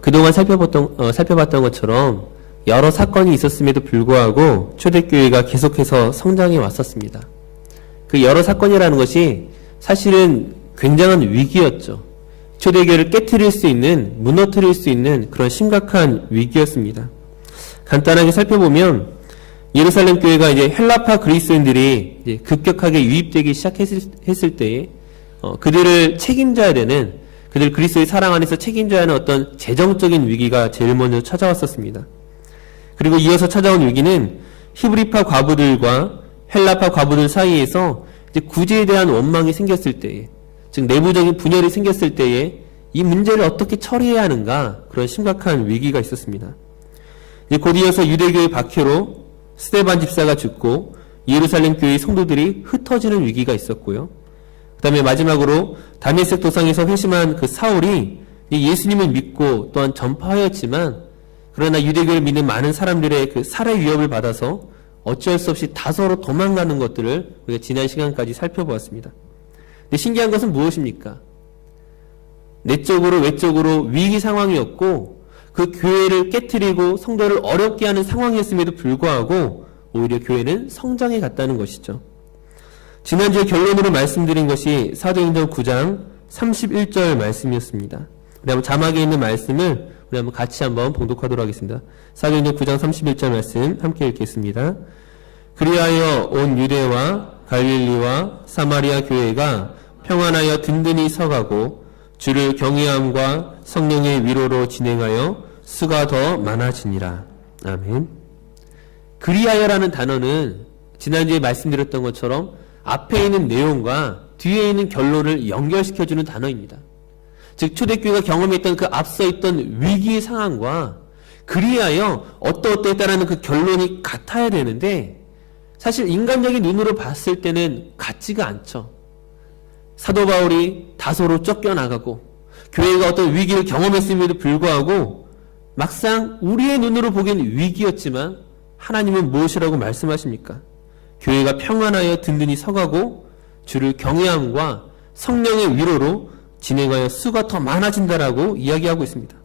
그동안 살펴봤던 것처럼 여러 사건이 있었음에도 불구하고 초대교회가 계속해서 성장해 왔었습니다. 그 여러 사건이라는 것이 사실은 굉장한 위기였죠. 초대교회를 깨트릴 수 있는, 무너뜨릴 수 있는 그런 심각한 위기였습니다. 간단하게 살펴보면 예루살렘 교회가 이제 헬라파 그리스도인들이 이제 급격하게 유입되기 시작했을 때에 그들을 책임져야 되는, 그들 그리스도의 사랑 안에서 책임져야 하는 어떤 재정적인 위기가 제일 먼저 찾아왔었습니다. 그리고 이어서 찾아온 위기는 히브리파 과부들과 헬라파 과부들 사이에서 이제 구제에 대한 원망이 생겼을 때에, 즉 내부적인 분열이 생겼을 때에 이 문제를 어떻게 처리해야 하는가, 그런 심각한 위기가 있었습니다. 곧 이어서 유대교의 박해로 스데반 집사가 죽고 예루살렘 교회의 성도들이 흩어지는 위기가 있었고요. 그 다음에 마지막으로 다메섹 도상에서 회심한 그 사울이 예수님을 믿고 또한 전파하였지만, 그러나 유대교를 믿는 많은 사람들의 그 살해 위협을 받아서 어쩔 수 없이 다소로 도망가는 것들을 우리가 지난 시간까지 살펴보았습니다. 근데 신기한 것은 무엇입니까? 내적으로 외적으로 위기 상황이었고 그 교회를 깨트리고 성도를 어렵게 하는 상황이었음에도 불구하고 오히려 교회는 성장해 갔다는 것이죠. 지난주에 결론으로 말씀드린 것이 사도행전 9장 31절 말씀이었습니다. 우리 한번 자막에 있는 말씀을 우리 한번 같이 한번 봉독하도록 하겠습니다. 사도행전 9장 31절 말씀 함께 읽겠습니다. 그리하여 온 유대와 갈릴리와 사마리아 교회가 평안하여 든든히 서가고 주를 경외함과 성령의 위로로 진행하여 수가 더 많아지니라. 아멘. 그리하여라는 단어는 지난주에 말씀드렸던 것처럼 앞에 있는 내용과 뒤에 있는 결론을 연결시켜주는 단어입니다. 즉 초대교회가 경험했던 그 앞서 있던 위기의 상황과 그리하여 어떠했다라는 그 결론이 같아야 되는데, 사실 인간적인 눈으로 봤을 때는 같지가 않죠. 사도 바울이 다소로 쫓겨나가고 교회가 어떤 위기를 경험했음에도 불구하고 막상 우리의 눈으로 보기엔 위기였지만 하나님은 무엇이라고 말씀하십니까? 교회가 평안하여 든든히 서가고 주를 경외함과 성령의 위로로 진행하여 수가 더 많아진다라고 이야기하고 있습니다.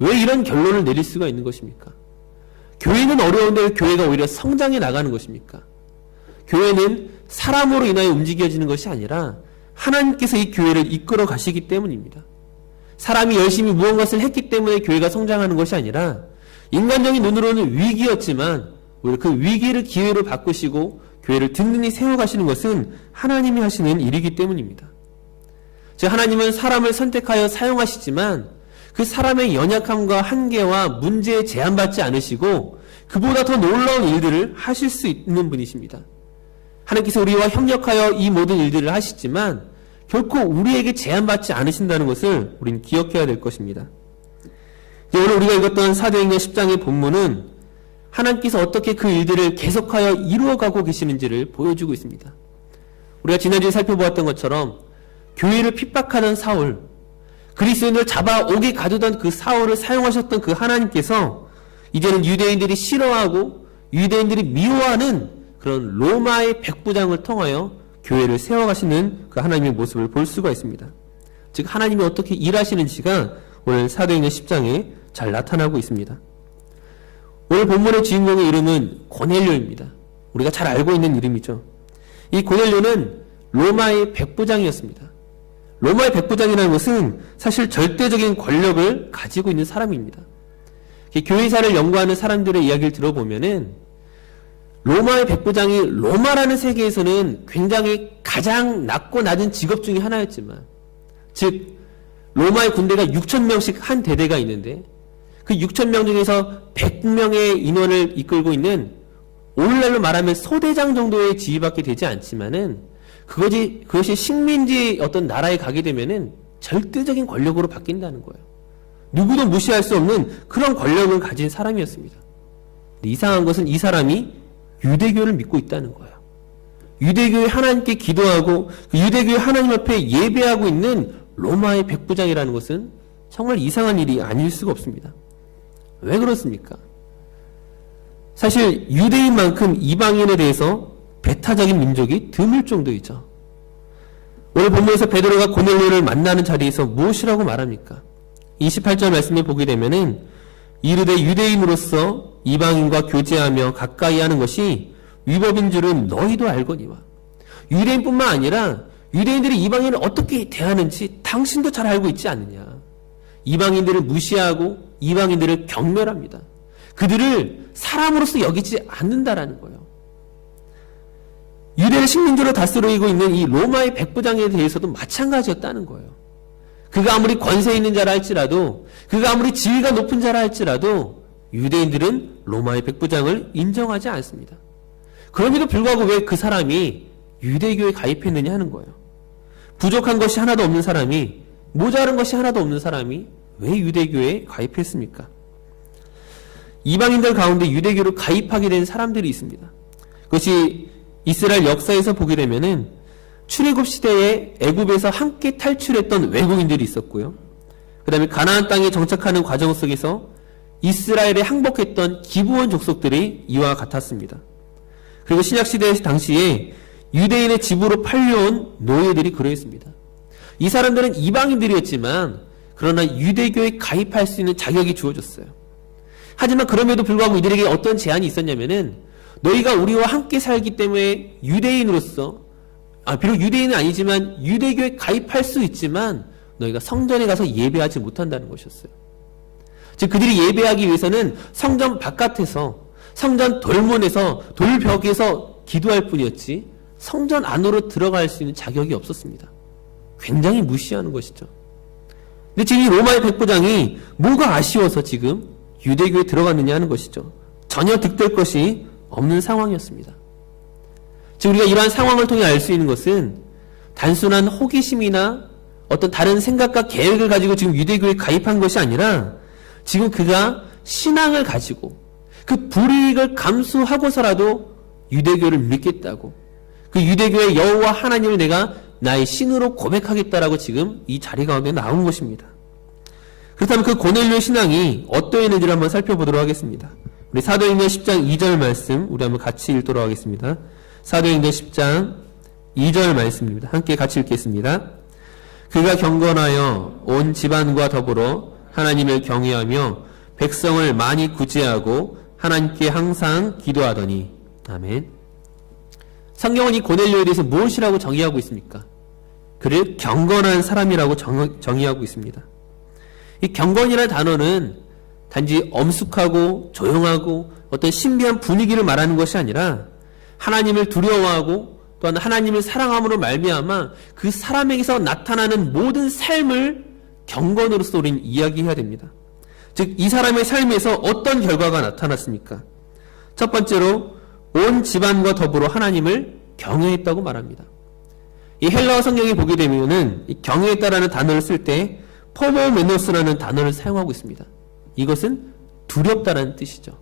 왜 이런 결론을 내릴 수가 있는 것입니까? 교회는 어려운데 교회가 오히려 성장해 나가는 것입니까? 교회는 사람으로 인하여 움직여지는 것이 아니라 하나님께서 이 교회를 이끌어 가시기 때문입니다. 사람이 열심히 무언가를 했기 때문에 교회가 성장하는 것이 아니라 인간적인 눈으로는 위기였지만 오히려 그 위기를 기회로 바꾸시고 교회를 든든히 세워가시는 것은 하나님이 하시는 일이기 때문입니다. 즉 하나님은 사람을 선택하여 사용하시지만 그 사람의 연약함과 한계와 문제에 제한받지 않으시고 그보다 더 놀라운 일들을 하실 수 있는 분이십니다. 하나님께서 우리와 협력하여 이 모든 일들을 하시지만 결코 우리에게 제한받지 않으신다는 것을 우리는 기억해야 될 것입니다. 오늘 우리가 읽었던 사도행전 10장의 본문은 하나님께서 어떻게 그 일들을 계속하여 이루어가고 계시는지를 보여주고 있습니다. 우리가 지난주에 살펴보았던 것처럼 교회를 핍박하던 사울, 그리스도인을 잡아오게 가두던 그 사울을 사용하셨던 그 하나님께서 이제는 유대인들이 싫어하고 유대인들이 미워하는 그런 로마의 백부장을 통하여 교회를 세워가시는 그 하나님의 모습을 볼 수가 있습니다. 즉 하나님이 어떻게 일하시는지가 오늘 사도행전 10장에 잘 나타나고 있습니다. 오늘 본문의 주인공의 이름은 고넬료입니다. 우리가 잘 알고 있는 이름이죠. 이 고넬료는 로마의 백부장이었습니다. 로마의 백부장이라는 것은 사실 절대적인 권력을 가지고 있는 사람입니다. 교회사를 연구하는 사람들의 이야기를 들어보면은 로마의 백부장이 로마라는 세계에서는 굉장히 가장 낮고 낮은 직업 중에 하나였지만, 즉 로마의 군대가 6,000명씩 한 대대가 있는데 그 6,000명 중에서 100명의 인원을 이끌고 있는, 오늘날로 말하면 소대장 정도의 지위밖에 되지 않지만은 그것이 식민지 어떤 나라에 가게 되면은 절대적인 권력으로 바뀐다는 거예요. 누구도 무시할 수 없는 그런 권력을 가진 사람이었습니다. 이상한 것은 이 사람이 유대교를 믿고 있다는 거예요. 유대교의 하나님께 기도하고 그 유대교의 하나님 앞에 예배하고 있는 로마의 백부장이라는 것은 정말 이상한 일이 아닐 수가 없습니다. 왜 그렇습니까? 사실 유대인만큼 이방인에 대해서 배타적인 민족이 드물 정도이죠. 오늘 본문에서 베드로가 고넬료를 만나는 자리에서 무엇이라고 말합니까? 28절 말씀을 보게 되면은 이르되 유대인으로서 이방인과 교제하며 가까이 하는 것이 위법인 줄은 너희도 알거니와. 유대인뿐만 아니라 유대인들이 이방인을 어떻게 대하는지 당신도 잘 알고 있지 않느냐. 이방인들을 무시하고 이방인들을 경멸합니다. 그들을 사람으로서 여기지 않는다라는 거예요. 유대를 식민지로 다스리고 있는 이 로마의 백부장에 대해서도 마찬가지였다는 거예요. 그가 아무리 권세 있는 자라 할지라도, 그가 아무리 지위가 높은 자라 할지라도 유대인들은 로마의 백부장을 인정하지 않습니다. 그럼에도 불구하고 왜 그 사람이 유대교에 가입했느냐 하는 거예요. 부족한 것이 하나도 없는 사람이, 모자른 것이 하나도 없는 사람이 왜 유대교에 가입했습니까? 이방인들 가운데 유대교로 가입하게 된 사람들이 있습니다. 그것이 이스라엘 역사에서 보게 되면은 출애굽 시대에 애굽에서 함께 탈출했던 외국인들이 있었고요. 그 다음에 가나안 땅에 정착하는 과정 속에서 이스라엘에 항복했던 기브온 족속들이 이와 같았습니다. 그리고 신약시대 당시에 유대인의 집으로 팔려온 노예들이 그러했습니다. 이 사람들은 이방인들이었지만 그러나 유대교에 가입할 수 있는 자격이 주어졌어요. 하지만 그럼에도 불구하고 이들에게 어떤 제한이 있었냐면은 너희가 우리와 함께 살기 때문에 유대인으로서, 비록 유대인은 아니지만 유대교에 가입할 수 있지만 너희가 성전에 가서 예배하지 못한다는 것이었어요. 즉 그들이 예배하기 위해서는 성전 바깥에서, 성전 돌문에서, 돌벽에서 기도할 뿐이었지 성전 안으로 들어갈 수 있는 자격이 없었습니다. 굉장히 무시하는 것이죠. 근데 지금 이 로마의 백부장이 뭐가 아쉬워서 지금 유대교에 들어갔느냐 하는 것이죠. 전혀 득될 것이 없는 상황이었습니다. 즉 우리가 이러한 상황을 통해 알 수 있는 것은 단순한 호기심이나 어떤 다른 생각과 계획을 가지고 지금 유대교에 가입한 것이 아니라 지금 그가 신앙을 가지고 그 불이익을 감수하고서라도 유대교를 믿겠다고, 그 유대교의 여호와 하나님을 내가 나의 신으로 고백하겠다라고 지금 이 자리 가운데 나온 것입니다. 그렇다면 그 고넬료의 신앙이 어떠했는지를 한번 살펴보도록 하겠습니다. 우리 사도행전 10장 2절 말씀 우리 한번 같이 읽도록 하겠습니다. 사도행전 10장 2절 말씀입니다. 함께 같이 읽겠습니다. 그가 경건하여 온 집안과 더불어 하나님을 경외하며 백성을 많이 구제하고 하나님께 항상 기도하더니. 아멘. 성경은 이 고넬료에 대해서 무엇이라고 정의하고 있습니까? 그를 경건한 사람이라고 정의하고 있습니다. 이 경건이라는 단어는 단지 엄숙하고 조용하고 어떤 신비한 분위기를 말하는 것이 아니라 하나님을 두려워하고 또한 하나님을 사랑함으로 말미암아 그 사람에게서 나타나는 모든 삶을 경건으로서 우리는 이야기해야 됩니다. 즉 이 사람의 삶에서 어떤 결과가 나타났습니까? 첫 번째로 온 집안과 더불어 하나님을 경외했다고 말합니다. 이 헬라어 성경에 보게 되면은 이 경외했다라는 단어를 쓸 때 포모메노스라는 단어를 사용하고 있습니다. 이것은 두렵다라는 뜻이죠.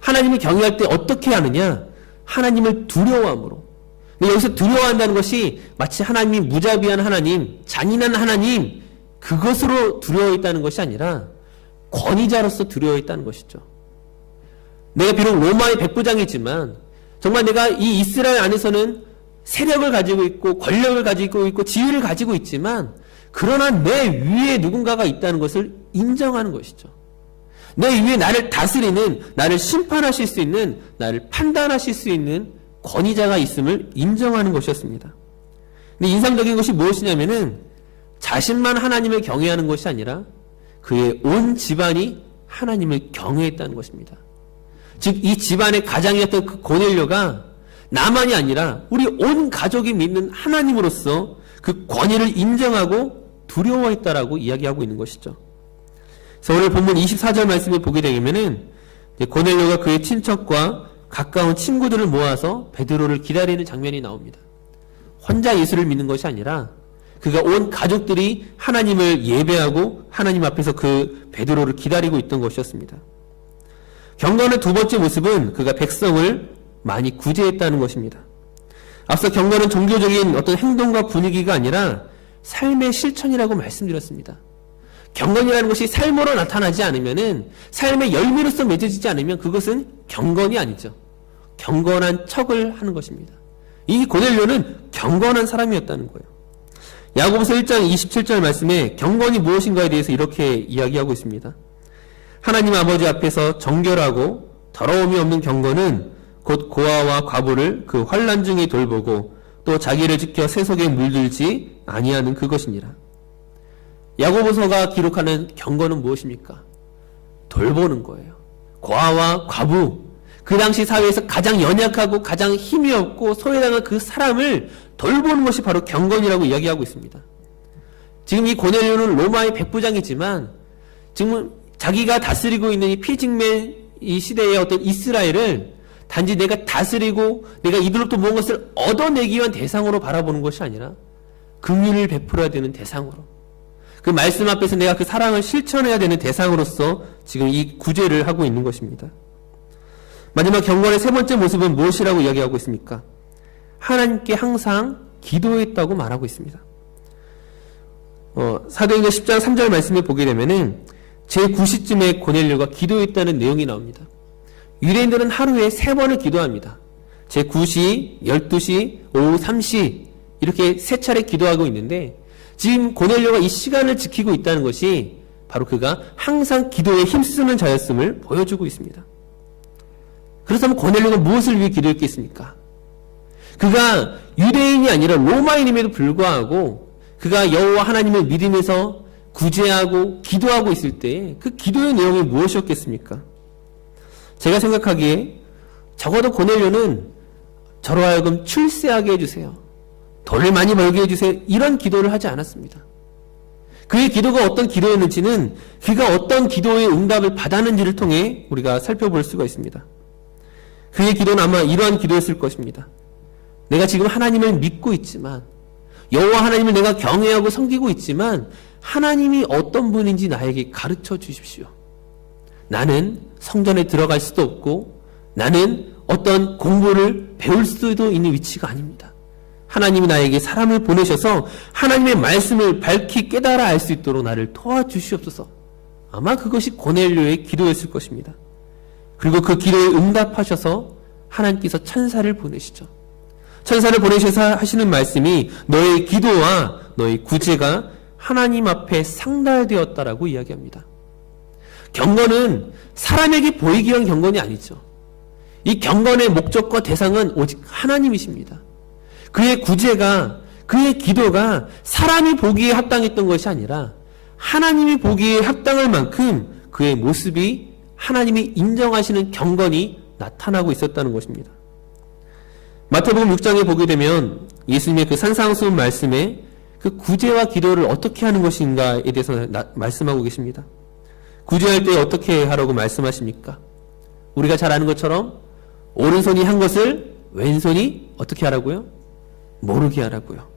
하나님을 경외할 때 어떻게 하느냐? 하나님을 두려워함으로. 근데 여기서 두려워한다는 것이 마치 하나님이 무자비한 하나님, 잔인한 하나님, 그것으로 두려워했다는 것이 아니라 권위자로서 두려워했다는 것이죠. 내가 비록 로마의 백부장이지만 정말 내가 이 이스라엘 안에서는 세력을 가지고 있고 권력을 가지고 있고 지위를 가지고 있지만 그러나 내 위에 누군가가 있다는 것을 인정하는 것이죠. 내 위에 나를 다스리는, 나를 심판하실 수 있는, 나를 판단하실 수 있는 권위자가 있음을 인정하는 것이었습니다. 근데 인상적인 것이 무엇이냐면은 자신만 하나님을 경외하는 것이 아니라 그의 온 집안이 하나님을 경외했다는 것입니다. 즉 이 집안의 가장이었던 그 고넬료가 나만이 아니라 우리 온 가족이 믿는 하나님으로서 그 권위를 인정하고 두려워했다라고 이야기하고 있는 것이죠. 그래서 오늘 본문 24절 말씀을 보게 되면은 고넬료가 그의 친척과 가까운 친구들을 모아서 베드로를 기다리는 장면이 나옵니다. 혼자 예수를 믿는 것이 아니라 그가 온 가족들이 하나님을 예배하고 하나님 앞에서 그 베드로를 기다리고 있던 것이었습니다. 경건의 두 번째 모습은 그가 백성을 많이 구제했다는 것입니다. 앞서 경건은 종교적인 어떤 행동과 분위기가 아니라 삶의 실천이라고 말씀드렸습니다. 경건이라는 것이 삶으로 나타나지 않으면은 삶의 열매로서 맺어지지 않으면 그것은 경건이 아니죠. 경건한 척을 하는 것입니다. 이 고넬료는 경건한 사람이었다는 거예요. 야고보서 1장 27절 말씀에 경건이 무엇인가에 대해서 이렇게 이야기하고 있습니다. 하나님 아버지 앞에서 정결하고 더러움이 없는 경건은 곧 고아와 과부를 그 환난 중에 돌보고 또 자기를 지켜 세속에 물들지 아니하는 그것이니라. 야고보서가 기록하는 경건은 무엇입니까? 돌보는 거예요. 고아와 과부, 그 당시 사회에서 가장 연약하고 가장 힘이 없고 소외당한 그 사람을 돌보는 것이 바로 경건이라고 이야기하고 있습니다. 지금 이 고넬료는 로마의 백부장이지만 지금 자기가 다스리고 있는 이 피직맨 이 시대의 어떤 이스라엘을 단지 내가 다스리고 내가 이들로부터 무엇을 얻어내기 위한 대상으로 바라보는 것이 아니라 긍휼을 베풀어야 되는 대상으로, 그 말씀 앞에서 내가 그 사랑을 실천해야 되는 대상으로서 지금 이 구제를 하고 있는 것입니다. 마지막 경건의 세 번째 모습은 무엇이라고 이야기하고 있습니까? 하나님께 항상 기도했다고 말하고 있습니다. 사도행전 10장 3절 말씀을 보게 되면은 제9시쯤에 고넬료가 기도했다는 내용이 나옵니다. 유대인들은 하루에 3번을 기도합니다. 제9시, 12시, 오후 3시 이렇게 3차례 기도하고 있는데 지금 고넬료가 이 시간을 지키고 있다는 것이 바로 그가 항상 기도에 힘쓰는 자였음을 보여주고 있습니다. 그렇다면 고넬료가 무엇을 위해 기도했겠습니까? 그가 유대인이 아니라 로마인임에도 불구하고 그가 여호와 하나님을 믿으면서 구제하고 기도하고 있을 때 그 기도의 내용이 무엇이었겠습니까? 제가 생각하기에 적어도 고넬료는 저로 하여금 출세하게 해주세요, 돈을 많이 벌게 해주세요, 이런 기도를 하지 않았습니다. 그의 기도가 어떤 기도였는지는 그가 어떤 기도의 응답을 받았는지를 통해 우리가 살펴볼 수가 있습니다. 그의 기도는 아마 이러한 기도였을 것입니다. 내가 지금 하나님을 믿고 있지만, 여호와 하나님을 내가 경외하고 섬기고 있지만 하나님이 어떤 분인지 나에게 가르쳐 주십시오. 나는 성전에 들어갈 수도 없고 나는 어떤 공부를 배울 수도 있는 위치가 아닙니다. 하나님이 나에게 사람을 보내셔서 하나님의 말씀을 밝히 깨달아 알 수 있도록 나를 도와주시옵소서. 아마 그것이 고넬료의 기도였을 것입니다. 그리고 그 기도에 응답하셔서 하나님께서 천사를 보내시죠. 천사를 보내셔서 하시는 말씀이 너의 기도와 너의 구제가 하나님 앞에 상달되었다라고 이야기합니다. 경건은 사람에게 보이기 위한 경건이 아니죠. 이 경건의 목적과 대상은 오직 하나님이십니다. 그의 구제가, 그의 기도가 사람이 보기에 합당했던 것이 아니라 하나님이 보기에 합당할 만큼 그의 모습이 하나님이 인정하시는 경건이 나타나고 있었다는 것입니다. 마태복음 6장에 보게 되면 예수님의 그 산상수훈 말씀에 그 구제와 기도를 어떻게 하는 것인가에 대해서 말씀하고 계십니다. 구제할 때 어떻게 하라고 말씀하십니까? 우리가 잘 아는 것처럼 오른손이 한 것을 왼손이 어떻게 하라고요? 모르게 하라고요.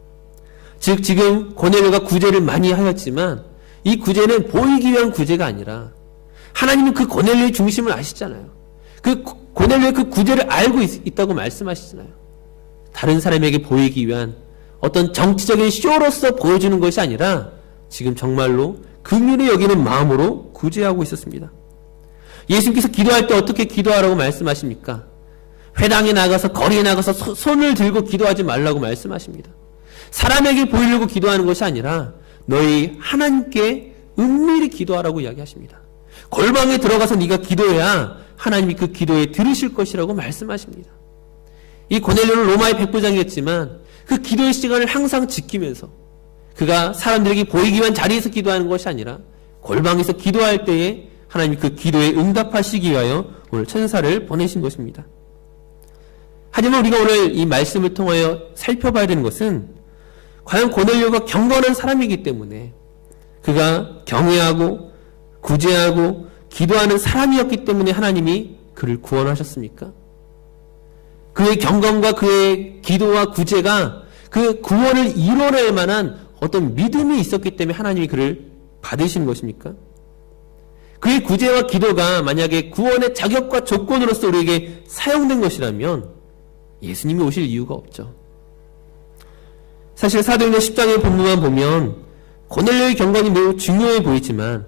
즉 지금 고넬료가 구제를 많이 하였지만 이 구제는 보이기 위한 구제가 아니라 하나님은 그 고넬료의 중심을 아시잖아요. 그 고넬료의 그 구제를 알고 있다고 말씀하시잖아요. 다른 사람에게 보이기 위한 어떤 정치적인 쇼로서 보여주는 것이 아니라 지금 정말로 긍휼히 여기는 마음으로 구제하고 있었습니다. 예수님께서 기도할 때 어떻게 기도하라고 말씀하십니까? 회당에 나가서 거리에 나가서 손을 들고 기도하지 말라고 말씀하십니다. 사람에게 보이려고 기도하는 것이 아니라 너희 하나님께 은밀히 기도하라고 이야기하십니다. 골방에 들어가서 네가 기도해야 하나님이 그 기도에 들으실 것이라고 말씀하십니다. 이 고넬료는 로마의 백부장이었지만 그 기도의 시간을 항상 지키면서 그가 사람들에게 보이기 위한 자리에서 기도하는 것이 아니라 골방에서 기도할 때에 하나님이 그 기도에 응답하시기 위하여 오늘 천사를 보내신 것입니다. 하지만 우리가 오늘 이 말씀을 통하여 살펴봐야 되는 것은 과연 고넬료가 경건한 사람이기 때문에 그가 경외하고 구제하고 기도하는 사람이었기 때문에 하나님이 그를 구원하셨습니까? 그의 경건과 그의 기도와 구제가 그 구원을 이뤄낼 만한 어떤 믿음이 있었기 때문에 하나님이 그를 받으신 것입니까? 그의 구제와 기도가 만약에 구원의 자격과 조건으로서 우리에게 사용된 것이라면 예수님이 오실 이유가 없죠. 사실 사도행전 10장의 본문만 보면 고넬료의 경건이 매우 중요해 보이지만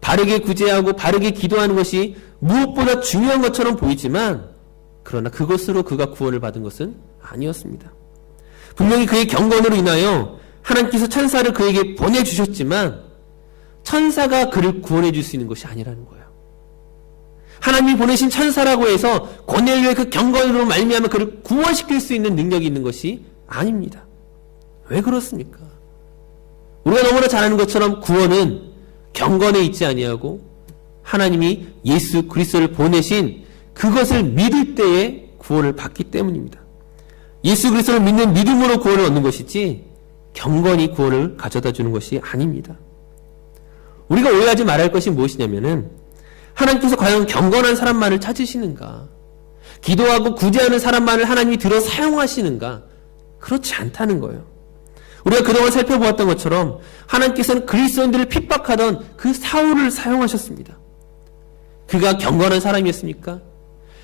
바르게 구제하고 바르게 기도하는 것이 무엇보다 중요한 것처럼 보이지만 그러나 그것으로 그가 구원을 받은 것은 아니었습니다. 분명히 그의 경건으로 인하여 하나님께서 천사를 그에게 보내주셨지만 천사가 그를 구원해 줄 수 있는 것이 아니라는 거예요. 하나님이 보내신 천사라고 해서 고넬료의 그 경건으로 말미암아 그를 구원시킬 수 있는 능력이 있는 것이 아닙니다. 왜 그렇습니까? 우리가 너무나 잘 아는 것처럼 구원은 경건에 있지 아니하고 하나님이 예수 그리스도를 보내신 그것을 믿을 때에 구원을 받기 때문입니다. 예수 그리스도를 믿는 믿음으로 구원을 얻는 것이지 경건이 구원을 가져다 주는 것이 아닙니다. 우리가 오해하지 말아야 할 것이 무엇이냐면은 하나님께서 과연 경건한 사람만을 찾으시는가? 기도하고 구제하는 사람만을 하나님이 들어 사용하시는가? 그렇지 않다는 거예요. 우리가 그동안 살펴보았던 것처럼 하나님께서는 그리스도인들을 핍박하던 그 사울을 사용하셨습니다. 그가 경건한 사람이었습니까?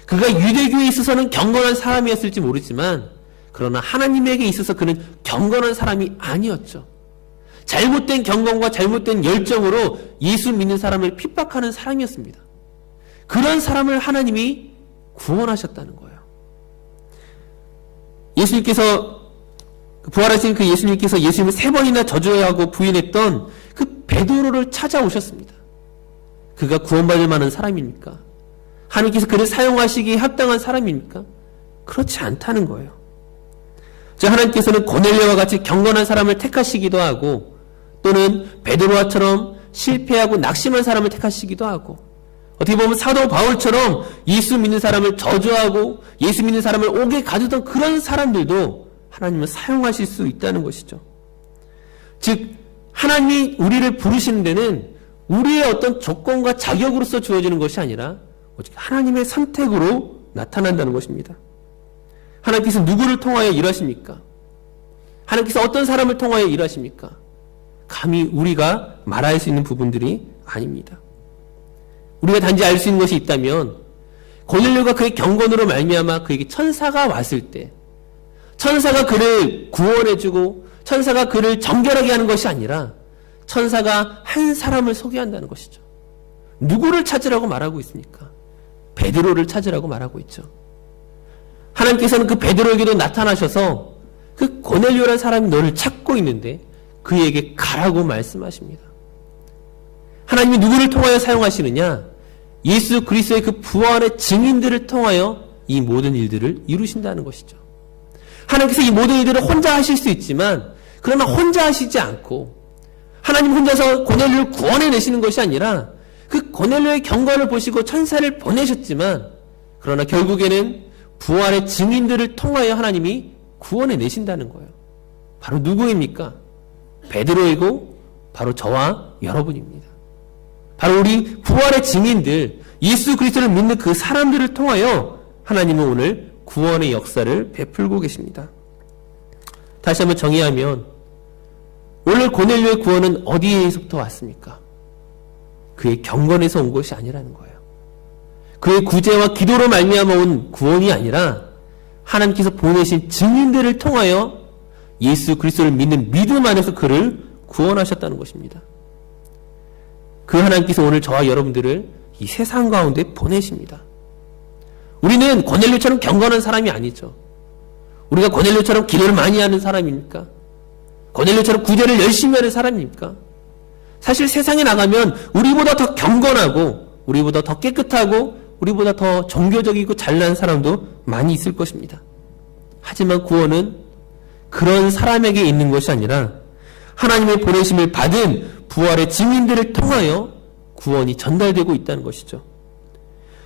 그가 유대교에 있어서는 경건한 사람이었을지 모르지만 그러나 하나님에게 있어서 그는 경건한 사람이 아니었죠. 잘못된 경건과 잘못된 열정으로 예수 믿는 사람을 핍박하는 사람이었습니다. 그런 사람을 하나님이 구원하셨다는 거예요. 예수님께서 부활하신 그 예수님께서 예수님을 3번이나 저주하고 부인했던 그 베드로를 찾아오셨습니다. 그가 구원받을 만한 사람입니까? 하나님께서 그를 사용하시기에 합당한 사람입니까? 그렇지 않다는 거예요. 즉 하나님께서는 고넬료와 같이 경건한 사람을 택하시기도 하고 또는 베드로와처럼 실패하고 낙심한 사람을 택하시기도 하고 어떻게 보면 사도 바울처럼 예수 믿는 사람을 저주하고 예수 믿는 사람을 옥에 가두던 그런 사람들도 하나님은 사용하실 수 있다는 것이죠. 즉 하나님이 우리를 부르시는 데는 우리의 어떤 조건과 자격으로서 주어지는 것이 아니라 오직 하나님의 선택으로 나타난다는 것입니다. 하나님께서 누구를 통하여 일하십니까? 하나님께서 어떤 사람을 통하여 일하십니까? 감히 우리가 말할 수 있는 부분들이 아닙니다. 우리가 단지 알 수 있는 것이 있다면 고넬료가 그의 경건으로 말미암아 그에게 천사가 왔을 때 천사가 그를 구원해주고 천사가 그를 정결하게 하는 것이 아니라 천사가 한 사람을 소개한다는 것이죠. 누구를 찾으라고 말하고 있습니까? 베드로를 찾으라고 말하고 있죠. 하나님께서는 그 베드로에게도 나타나셔서 그 고넬료라는 사람이 너를 찾고 있는데 그에게 가라고 말씀하십니다. 하나님이 누구를 통하여 사용하시느냐? 예수 그리스도의 그 부활의 증인들을 통하여 이 모든 일들을 이루신다는 것이죠. 하나님께서 이 모든 일들을 혼자 하실 수 있지만 그러나 혼자 하시지 않고 하나님 혼자서 고넬료를 구원해내시는 것이 아니라 그 고넬료의 경건을 보시고 천사를 보내셨지만 그러나 결국에는 부활의 증인들을 통하여 하나님이 구원해내신다는 거예요. 바로 누구입니까? 베드로이고 바로 저와 여러분입니다. 바로 우리 부활의 증인들 예수 그리스도를 믿는 그 사람들을 통하여 하나님은 오늘 구원의 역사를 베풀고 계십니다. 다시 한번 정의하면 오늘 고넬료의 구원은 어디에서부터 왔습니까? 그의 경건에서 온 것이 아니라는 거예요. 그의 구제와 기도로 말미암아 온 구원이 아니라 하나님께서 보내신 증인들을 통하여 예수 그리스도를 믿는 믿음 안에서 그를 구원하셨다는 것입니다. 그 하나님께서 오늘 저와 여러분들을 이 세상 가운데 보내십니다. 우리는 고넬료처럼 경건한 사람이 아니죠. 우리가 고넬료처럼 기도를 많이 하는 사람입니까? 고넬료처럼 구제를 열심히 하는 사람입니까? 사실 세상에 나가면 우리보다 더 경건하고 우리보다 더 깨끗하고 우리보다 더 종교적이고 잘난 사람도 많이 있을 것입니다. 하지만 구원은 그런 사람에게 있는 것이 아니라 하나님의 보내심을 받은 부활의 증인들을 통하여 구원이 전달되고 있다는 것이죠.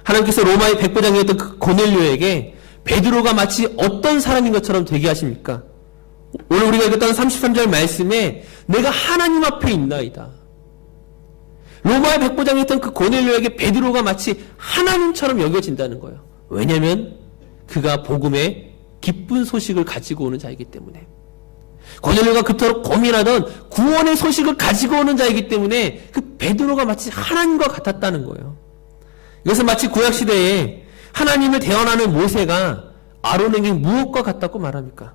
하나님께서 로마의 백부장이었던 그 고넬료에게 베드로가 마치 어떤 사람인 것처럼 되게 하십니까? 오늘 우리가 읽었던 33절 말씀에 내가 하나님 앞에 있나이다. 로마의 백부장이었던 그 고넬료에게 베드로가 마치 하나님처럼 여겨진다는 거예요. 왜냐하면 그가 복음의 기쁜 소식을 가지고 오는 자이기 때문에. 고넬료가 그토록 고민하던 구원의 소식을 가지고 오는 자이기 때문에 그 베드로가 마치 하나님과 같았다는 거예요. 이것은 마치 구약시대에 하나님을 대언하는 모세가 아론에게 무엇과 같다고 말합니까?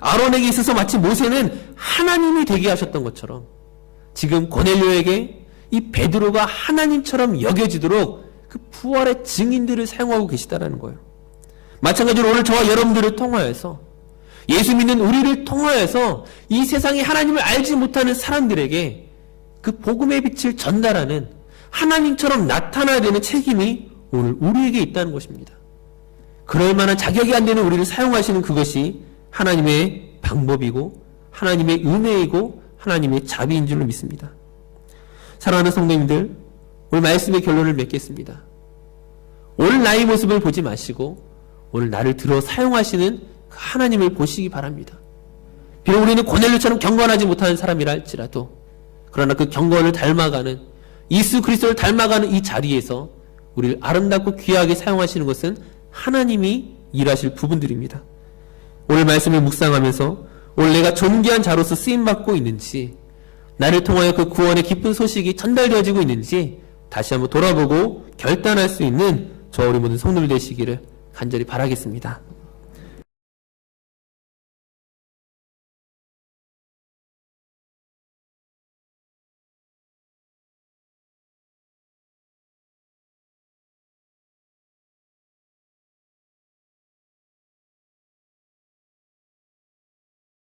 아론에게 있어서 마치 모세는 하나님이 되게 하셨던 것처럼 지금 고넬료에게 이 베드로가 하나님처럼 여겨지도록 그 부활의 증인들을 사용하고 계시다는 거예요. 마찬가지로 오늘 저와 여러분들을 통하여서 예수 믿는 우리를 통하여서 이 세상에 하나님을 알지 못하는 사람들에게 그 복음의 빛을 전달하는 하나님처럼 나타나야 되는 책임이 오늘 우리에게 있다는 것입니다. 그럴 만한 자격이 안 되는 우리를 사용하시는 그것이 하나님의 방법이고 하나님의 은혜이고 하나님의 자비인 줄로 믿습니다. 사랑하는 성도님들, 오늘 말씀의 결론을 맺겠습니다. 오늘 나의 모습을 보지 마시고 오늘 나를 들어 사용하시는 그 하나님을 보시기 바랍니다. 비록 우리는 고넬료처럼 경건하지 못하는 사람이라 할지라도 그러나 그 경건을 닮아가는 예수 그리스도를 닮아가는 이 자리에서 우리를 아름답고 귀하게 사용하시는 것은 하나님이 일하실 부분들입니다. 오늘 말씀을 묵상하면서 오늘 내가 존귀한 자로서 쓰임받고 있는지, 나를 통하여 그 구원의 기쁜 소식이 전달되어지고 있는지 다시 한번 돌아보고 결단할 수 있는 저 우리 모든 성도들 되시기를 간절히 바라겠습니다.